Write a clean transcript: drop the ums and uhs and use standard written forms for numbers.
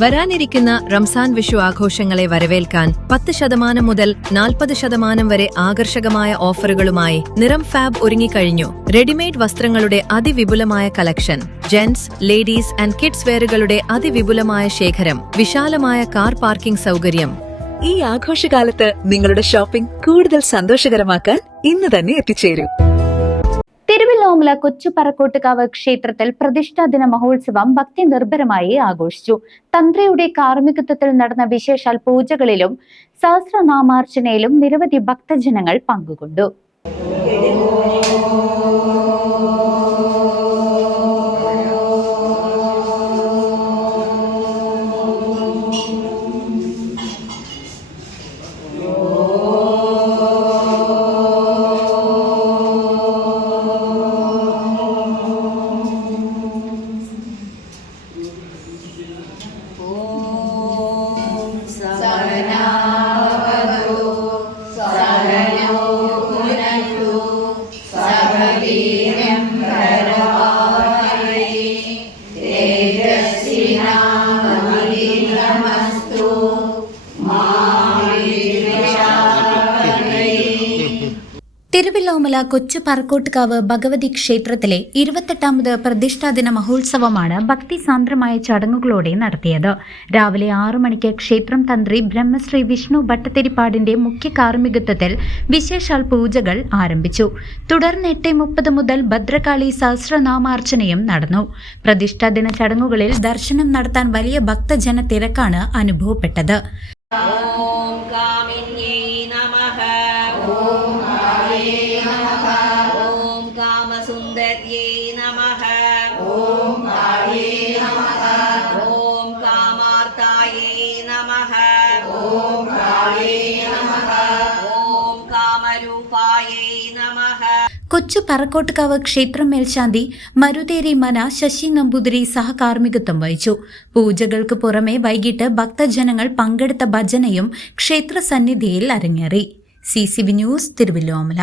വരാനിരിക്കുന്ന റംസാൻ വിഷു ആഘോഷങ്ങളെ വരവേൽക്കാൻ 10% മുതൽ 40% വരെ ആകർഷകമായ ഓഫറുകളുമായി നിറം ഫാബ് ഒരുങ്ങിക്കഴിഞ്ഞു. റെഡിമെയ്ഡ് വസ്ത്രങ്ങളുടെ അതിവിപുലമായ collection, gents, ladies and kids വെയറുകളുടെ അതിവിപുലമായ ശേഖരം, വിശാലമായ കാർ പാർക്കിംഗ് സൗകര്യം. ഈ ആഘോഷകാലത്ത് നിങ്ങളുടെ ഷോപ്പിംഗ് കൂടുതൽ സന്തോഷകരമാക്കാൻ ഇന്ന് തന്നെ എത്തിച്ചേരൂ. തിരുവല്ലോമല കൊച്ചു പറക്കോട്ടുകാവ് ക്ഷേത്രത്തിൽ പ്രതിഷ്ഠാ ദിന മഹോത്സവം ഭക്തി നിർഭരമായി ആഘോഷിച്ചു. തന്ത്രിയുടെ കാർമ്മികത്വത്തിൽ നടന്ന വിശേഷാൽ പൂജകളിലും സഹസ്രനാമാർച്ചനയിലും നിരവധി ഭക്തജനങ്ങൾ പങ്കുകൊണ്ടു. തിരുവല്ലോമല കൊച്ചു പറക്കോട്ടുകാവ് ഭഗവതി ക്ഷേത്രത്തിലെ 28ാമത് പ്രതിഷ്ഠാദിന മഹോത്സവമാണ് ഭക്തിസാന്ദ്രമായ ചടങ്ങുകളോടെ നടത്തിയത്. രാവിലെ 6 മണിക്ക് ക്ഷേത്രം തന്ത്രി ബ്രഹ്മശ്രീ വിഷ്ണു ഭട്ടത്തിരിപ്പാടിന്റെ മുഖ്യ കാർമ്മികത്വത്തിൽ വിശേഷാൽ പൂജകൾ ആരംഭിച്ചു. തുടർന്ന് 8:30 മുതൽ ഭദ്രകാളി സഹസ്രനാമാർച്ചനയും നടന്നു. പ്രതിഷ്ഠാദിന ചടങ്ങുകളിൽ ദർശനം നടത്താൻ വലിയ ഭക്തജന തിരക്കാണ് അനുഭവപ്പെട്ടത്. सुंदर्ये नमः। ओम काये नमः। ओम कामार्ताये नमः। ओम काये नमः। ओम कामरूपाये नमः. കൊച്ചു പറക്കോട്ടുകാവ് ക്ഷേത്രം മേൽശാന്തി മരുതേരി മന ശശി നമ്പൂതിരി സഹകാർമ്മികത്വം വഹിച്ചു. പൂജകൾക്ക് പുറമെ വൈകിട്ട് ഭക്തജനങ്ങൾ പങ്കെടുത്ത ഭജനയും ക്ഷേത്ര സന്നിധിയിൽ അരങ്ങേറി. CCV news, Thiruvilwamala.